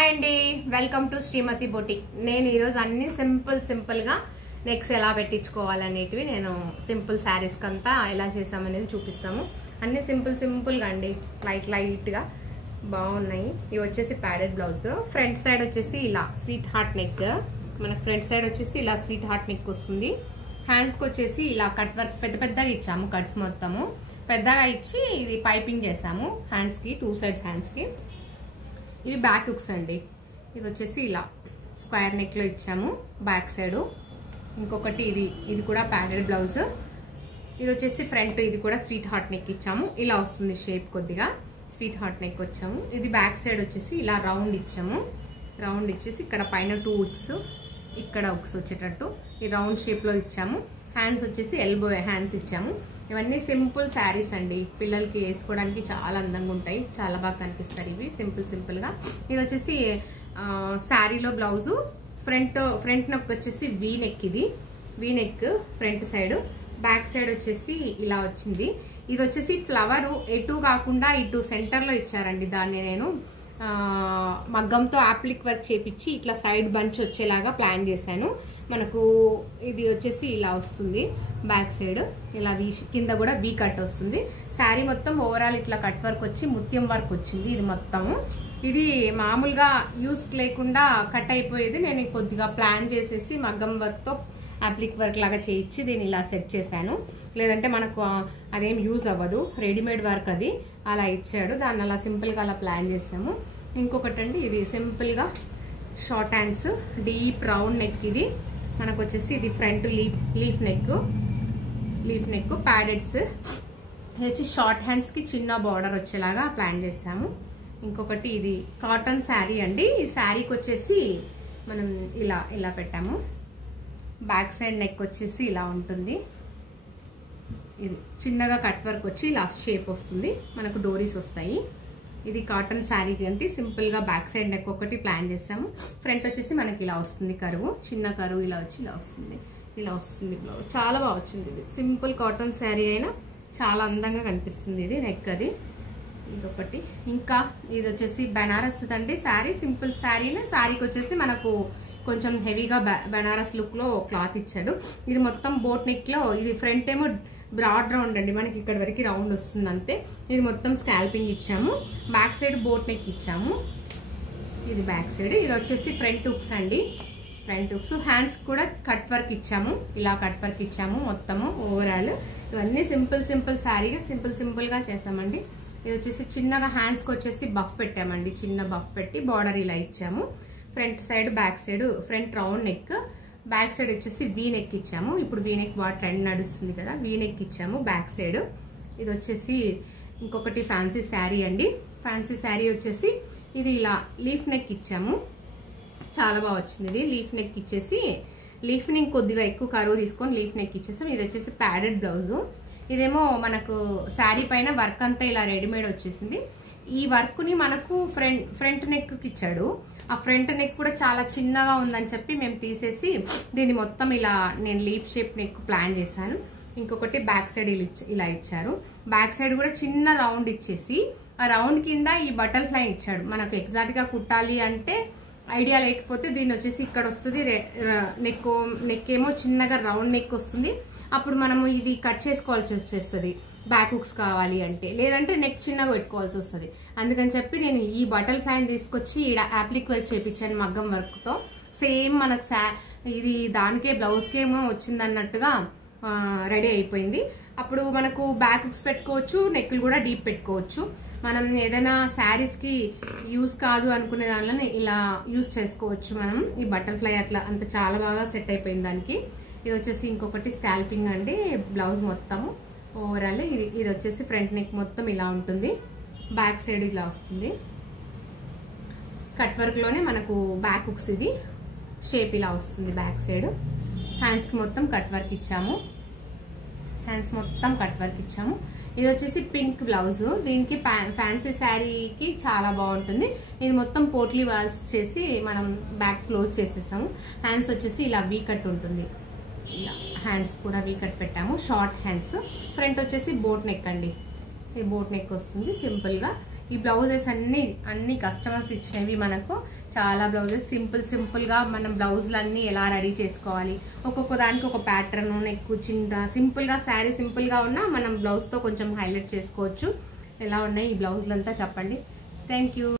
Hi అండి, welcome to Shrimati boutique. నేను ఈరోజు అన్ని సింపుల్గా నెక్స్ ఎలా పెట్టించుకోవాలనేటివి నేను సింపుల్ శారీస్ కంతా ఎలా చేసామనేది చూపిస్తాము. అన్ని సింపుల్గా అండి, లైట్గా బాగున్నాయి. ఇవి వచ్చేసి ప్యాడెడ్ బ్లౌజ్. ఫ్రంట్ సైడ్ వచ్చేసి ఇలా స్వీట్ హార్ట్ నెక్, మనకు ఫ్రంట్ సైడ్ వచ్చేసి ఇలా స్వీట్ హార్ట్ నెక్ వస్తుంది. హ్యాండ్స్కి వచ్చేసి ఇలా కట్ వర్క్ పెద్దగా ఇచ్చాము, కట్స్ మొత్తము పెద్దగా ఇచ్చి ఇది పైపింగ్ చేసాము హ్యాండ్స్కి, 2 సైడ్స్ హ్యాండ్స్కి. ఇవి బ్యాక్ హుక్స్ అండి. ఇది వచ్చేసి ఇలా స్క్వేర్ నెక్లో ఇచ్చాము బ్యాక్ సైడ్. ఇంకొకటి ఇది కూడా ప్యాడెడ్ బ్లౌజ్. ఇది వచ్చేసి ఫ్రంట్, ఇది కూడా స్వీట్ హార్ట్ నెక్ ఇచ్చాము. ఇలా వస్తుంది షేప్, కొద్దిగా స్వీట్ హార్ట్ నెక్ వచ్చాము. ఇది బ్యాక్ సైడ్ వచ్చేసి ఇలా రౌండ్ ఇచ్చాము. రౌండ్ ఇచ్చేసి ఇక్కడ పైన 2 హుక్స్, ఇక్కడ హుక్స్ వచ్చేటట్టు ఈ రౌండ్ షేప్లో ఇచ్చాము. హ్యాండ్స్ వచ్చేసి ఎల్బో హ్యాండ్స్ ఇచ్చాము. ఇవన్నీ సింపుల్ శారీస్ అండి, పిల్లలకి వేసుకోవడానికి చాలా అందంగా ఉంటాయి, చాలా బాగా కనిపిస్తారు ఇవి సింపుల్గా. ఇది వచ్చేసి శారీలో బ్లౌజు. ఫ్రంట్ నెక్ వచ్చేసి వీ నెక్, ఇది V neck front side. Back side వచ్చేసి ఇలా వచ్చింది. ఇది వచ్చేసి ఫ్లవర్ ఎటు కాకుండా ఇటు సెంటర్లో ఇచ్చారండి. దాన్ని నేను మగ్గంతో యాప్లిక్ వర్క్ చేపించి ఇట్లా సైడ్ బంచ్ వచ్చేలాగా ప్లాన్ చేశాను. మనకు ఇది వచ్చేసి ఇలా వస్తుంది బ్యాక్ సైడ్, ఇలా కింద కూడా వీ కట్ వస్తుంది. శారీ మొత్తం ఓవరాల్ ఇట్లా కట్ వర్క్ వచ్చి ముత్యం వర్క్ వచ్చింది. ఇది మొత్తము ఇది మామూలుగా యూస్ లేకుండా కట్ అయిపోయేది. నేను కొద్దిగా ప్లాన్ చేసేసి మగ్గం వర్క్తో అప్లిక్ వర్క్ లాగా చేయించి దీన్ని ఇలా సెట్ చేశాను. లేదంటే మనకు అదేం యూజ్ అవ్వదు, రెడీమేడ్ వర్క్ అది. అలా ఇచ్చాడు, దాన్ని అలా సింపుల్గా అలా ప్లాన్ చేసాము. ఇంకొకటి అండి, ఇది సింపుల్గా short hands deep round neck. ఇది మనకు వచ్చేసి ఇది ఫ్రంట్ లీఫ్ నెక్ ప్యాడెడ్స్. ఇది వచ్చి షార్ట్ హ్యాండ్స్కి చిన్న బార్డర్ వచ్చేలాగా ప్లాన్ చేసాము. ఇంకొకటి ఇది కాటన్ శారీ అండి. ఈ శారీకి వచ్చేసి మనం ఇలా పెట్టాము. బ్యాక్ సైడ్ నెక్ వచ్చేసి ఇలా ఉంటుంది. ఇది చిన్నగా కట్ వర్క్ వచ్చి ఇలా షేప్ వస్తుంది, మనకు డోరీస్ వస్తాయి. ఇది కాటన్ శారీ అంటే సింపుల్గా బ్యాక్ సైడ్ నెక్ ఒకటి ప్లాన్ చేసాము. ఫ్రంట్ వచ్చేసి మనకి ఇలా వస్తుంది కరువు, చిన్న కరువు ఇలా వచ్చి ఇలా వస్తుంది బ్లౌజ్. చాలా బాగా వచ్చింది. ఇది సింపుల్ కాటన్ శారీ అయినా చాలా అందంగా కనిపిస్తుంది. ఇది నెక్ అది. ఇదొకటి. ఇంకా ఇది వచ్చేసి బెనారస్ అండి శారీ, సింపుల్ శారీనే. శారీకి వచ్చేసి మనకు కొంచెం హెవీగా బెనారస్ లుక్లో క్లాత్ ఇచ్చాడు. ఇది మొత్తం బోట్ నెక్లో, ఇది ఫ్రంట్ ఏమో బ్రాడ్ రౌండ్ అండి, మనకి ఇక్కడ వరకు రౌండ్ వస్తుంది అంతే. ఇది మొత్తం స్కాల్పింగ్ ఇచ్చాము. బ్యాక్ సైడ్ బోట్ నెక్ ఇచ్చాము. ఇది బ్యాక్ సైడ్. ఇది వచ్చేసి ఫ్రంట్ హుక్స్ అండి, ఫ్రంట్ హుక్స్. హ్యాండ్స్ కూడా కట్ వర్క్ ఇచ్చాము, ఇలా కట్ వర్క్ ఇచ్చాము మొత్తము ఓవరాల్. ఇవన్నీ సింపుల్ శారీగా సింపుల్గా చేసామండి. ఇది వచ్చేసి చిన్నగా హ్యాండ్స్కి వచ్చేసి బఫ్ పెట్టామండి, చిన్న బఫ్ పెట్టి బార్డర్ ఇలా ఇచ్చాము. Front side back side, front round neck, back side వచ్చేసి వీ నెక్ ఇచ్చాము. ఇప్పుడు వీ నెక్ బాగా ట్రెండ్ నడుస్తుంది కదా, వీ నెక్ ఇచ్చాము బ్యాక్ సైడ్. ఇది వచ్చేసి ఇంకొకటి ఫ్యాన్సీ శారీ అండి. ఫ్యాన్సీ శారీ వచ్చేసి ఇది ఇలా లీఫ్ నెక్ ఇచ్చాము, చాలా బాగా వచ్చింది. ఇది లీఫ్ నెక్ ఇచ్చేసి, లీఫ్ నెక్ కొద్దిగా ఎక్కువ కరువు తీసుకొని లీఫ్ నెక్ ఇచ్చేసాం. ఇది వచ్చేసి ప్యాడెడ్ బ్లౌజు. ఇదేమో మనకు శారీ పైన వర్క్ అంతా ఇలా రెడీమేడ్ వచ్చేసింది. ఈ వర్క్ని మనకు ఫ్రంట్ నెక్కి ఇచ్చాడు. ఆ ఫ్రంట్ నెక్ కూడా చాలా చిన్నగా ఉందని చెప్పి మేము తీసేసి దీన్ని మొత్తం ఇలా నేను లీఫ్ షేప్ నెక్ ప్లాన్ చేశాను. ఇంకొకటి బ్యాక్ సైడ్ ఇలా ఇచ్చారు. బ్యాక్ సైడ్ కూడా చిన్న రౌండ్ ఇచ్చేసి ఆ రౌండ్ కింద ఈ బటర్ఫ్లై ఇచ్చాడు. మనకు ఎగ్జాక్ట్గా కుట్టాలి అంటే ఐడియా లేకపోతే దీన్ని వచ్చేసి ఇక్కడ వస్తుంది, నెక్ ఏమో చిన్నగా రౌండ్ నెక్ వస్తుంది. అప్పుడు మనము ఇది కట్ చేసుకోవాల్సి వచ్చేస్తుంది బ్యాక్ హుక్స్ కావాలి అంటే, లేదంటే నెక్ చిన్నగా పెట్టుకోవాల్సి వస్తుంది. అందుకని చెప్పి నేను ఈ బటర్ఫ్లైని తీసుకొచ్చి ఇక్కడ యాప్లిక్ వర్క్ చేయించాను మగ్గం వర్క్తో. సేమ్ మనకు ఇది దానికే బ్లౌజ్కేమో వచ్చింది అన్నట్టుగా రెడీ అయిపోయింది. అప్పుడు మనకు బ్యాక్ హుక్స్ పెట్టుకోవచ్చు, నెక్లు కూడా డీప్ పెట్టుకోవచ్చు. మనం ఏదైనా శారీస్కి యూజ్ కాదు అనుకునే దానిలో ఇలా యూజ్ చేసుకోవచ్చు మనం. ఈ బటర్ఫ్లై అట్లా అంత చాలా బాగా సెట్ అయిపోయింది దానికి. ఇది వచ్చేసి ఇంకొకటి స్కాల్పింగ్ అండి బ్లౌజ్ మొత్తము ఓవరాల్. ఇది వచ్చేసి ఫ్రంట్ నెక్ మొత్తం ఇలా ఉంటుంది, బ్యాక్ సైడ్ ఇలా వస్తుంది. కట్ వర్క్లోనే మనకు బ్యాక్ హుక్స్, ఇది షేప్ ఇలా వస్తుంది బ్యాక్ సైడ్. హ్యాండ్స్కి మొత్తం కట్ వర్క్ ఇచ్చాము, హ్యాండ్స్ మొత్తం కట్ వర్క్ ఇచ్చాము. ఇది వచ్చేసి పింక్ బ్లౌజ్. దీనికి ఫ్యాన్సీ శారీకి చాలా బాగుంటుంది. ఇది మొత్తం పోట్లీ వాల్స్ చేసి మనం బ్యాక్ క్లోజ్ చేసేసాము. హ్యాండ్స్ వచ్చేసి ఇలా వీ కట్ ఉంటుంది, ఇలా హ్యాండ్స్ కూడా వీ కట్ పెట్టాము, షార్ట్ హ్యాండ్స్. ఫ్రంట్ వచ్చేసి బోట్ నెక్ అండి, ఈ బోట్ నెక్ వస్తుంది సింపుల్గా. ఈ బ్లౌజెస్ అన్ని కస్టమర్స్ ఇచ్చినవి మనకు. చాలా బ్లౌజెస్ సింపుల్ గా మనం బ్లౌజులన్నీ ఎలా రెడీ చేసుకోవాలి, ఒక్కొక్క దానికి ఒక ప్యాటర్న్, నెక్ చిన్న సింపుల్ గా శారీ సింపుల్ గా ఉన్నా మనం బ్లౌజ్ తో కొంచెం హైలైట్ చేసుకోవచ్చు. ఎలా ఉన్నాయి ఈ బ్లౌజులంతా చెప్పండి. Thank you.